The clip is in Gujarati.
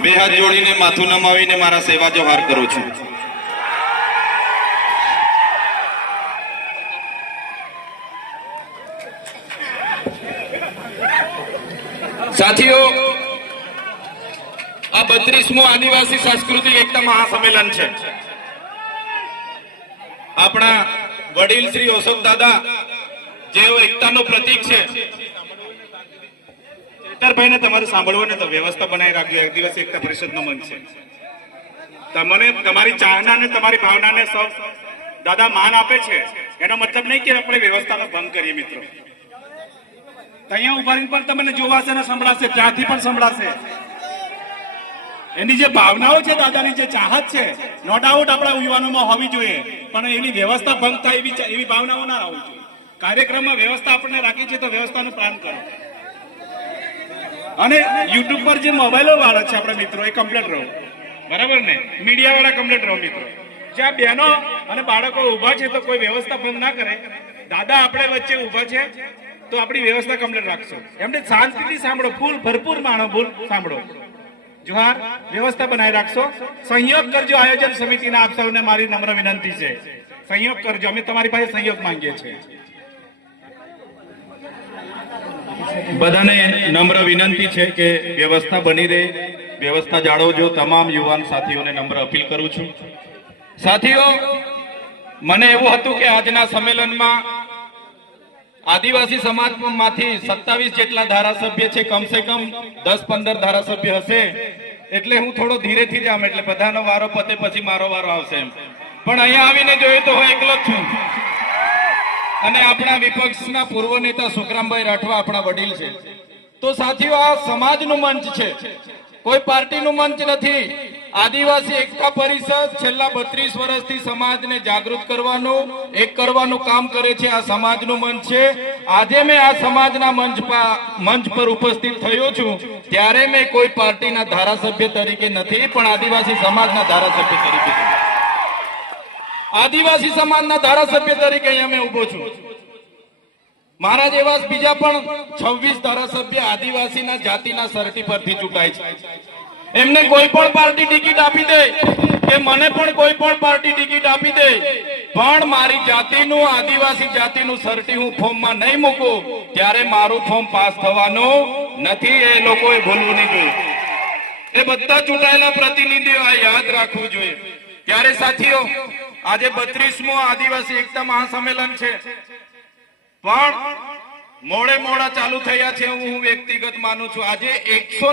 બે હાથ જોડીને માથું નમાવીને મારા સેવા જોહાર કરું છું. સાથીઓ, આ બત્રીસમું આદિવાસી સાંસ્કૃતિક એકતા મહાસંમેલન છે. આપણા વડીલ શ્રી અશોક દાદા જેઓ એકતાનું પ્રતીક છે ચેતરભાઈને તમારે સાંભળવું તો વ્યવસ્થા બનાવી રાખજો. એક દિવસ એકતા પરિષદનો મંચ છે. તમને તમારી ચાહના ને તમારી ભાવનાને સૌ દાદા માન આપે છે. એનો મતલબ નહીં કે આપણે વ્યવસ્થાનો ભંગ કરીએ મિત્રો. અહીંયા ઊભા પણ તમને જોવાશે ને સંભળાશે, ત્યાંથી પણ સંભળાશે. એની જે ભાવનાઓ છે દાદાની જે ચાહત છે નો ડાઉટ આપણા યુવાનોમાં હોવી જોઈએ. પણ એની વ્યવસ્થા ભંગ થાય એવી એવી ભાવનાઓ ના હોવી જોઈએ. કાર્યક્રમમાં વ્યવસ્થા આપણને રાખી છે તો વ્યવસ્થાનું પ્લાન કરો. અને યુટ્યુબ પર જે મોબાઈલો વાળા છે આપણા મિત્રો, એ કમ્પ્લેટ રહો. બરાબર ને? મીડિયા વાળા કમ્પ્લેટ રહો મિત્રો. જ્યાં બહેનો અને બાળકો ઊભા છે તો કોઈ વ્યવસ્થા ભંગ ના કરે. દાદા આપણે વચ્ચે ઊભા છે તો આપણી વ્યવસ્થા કમ્પ્લેટ રાખશો. એમને શાંતિથી સાંભળો, ફૂલ ભરપૂર માણો ભૂલ સાંભળો. જોહાર, વ્યવસ્થા બનાવી રાખશો. સંયોગ કરજો આયોજન સમિતિના આપ સૌને મારી નમ્ર વિનંતી છે. સંયોગ કરજો. અમે તમારી પાસે સંયોગ માંગીએ છીએ. બધાને નમ્ર વિનંતી છે કે વ્યવસ્થા બની રહે. વ્યવસ્થા જાળવજો. તમામ યુવાન સાથીઓને નમ્ર અપીલ કરું છું. સાથીઓ, મને એવું હતું કે આજના સંમેલનમાં આદિવાસી સમાજમાંથી સત્તાવીસ જેટલા ધારાસભ્ય છે, કમસે કમ દસ પંદર ધારાસભ્ય હશે. એટલે હું થોડો ધીરેથી જામ એટલે બધાનો વારો પતે પછી મારો વારો આવશે એમ. પણ અહીંયા આવીને જોયું તો હું એકલો છું. અને આપણા વિપક્ષના પૂર્વ નેતા સુખરામભાઈ રાઠવા આપણા વડીલ છે. તો સાથીઓ, આ સમાજનું મંચ છે. કોઈ પાર્ટીનું મંચ નથી. આદિવાસી એકતા પરિષદ છેલ્લા બત્રીસ વર્ષથી સમાજને જાગૃત કરવાનું, એક કરવાનું કામ કરે છે. આ સમાજનું મંચ છે. આજે મેં આ સમાજના મંચ મંચ પર ઉપસ્થિત થયો છું. ત્યારે મેં કોઈ પાર્ટીના ધારાસભ્ય તરીકે નથી, પણ આદિવાસી સમાજના ધારાસભ્ય તરીકે. છું આદિવાસી સમાજના ધારાસભ્ય તરીકે અહીંયા મેં ઊભો છું. મારા જેવા બીજા પણ છવ્વીસ ધારાસભ્ય આદિવાસીના જાતિના સર્ટી પરથી ચૂંટાય છે. એમને કોઈ પણ પાર્ટી ટિકિટ આપી દે કે મને પણ કોઈ પણ પાર્ટી ટિકિટ આપી દે, પણ મારી જાતિનું, આદિવાસી જાતિનું સર્ટી હું ફોર્મમાં નહીં મૂકું, ત્યારે મારું ફોર્મ પાસ થવાનું નથી, એ લોકોએ ભૂલવું નહીં જોઈએ. એ બધા ચૂંટાયેલા પ્રતિનિધિઓ યાદ રાખવું જોઈએ. ત્યારે સાથીઓ, આજે બત્રીસમો આદિવાસી એકતા મહાસંમેલન છે. પણ મોડે મોડા ચાલુ થયા છે હું વ્યક્તિગત માનું છું. આજે એકસો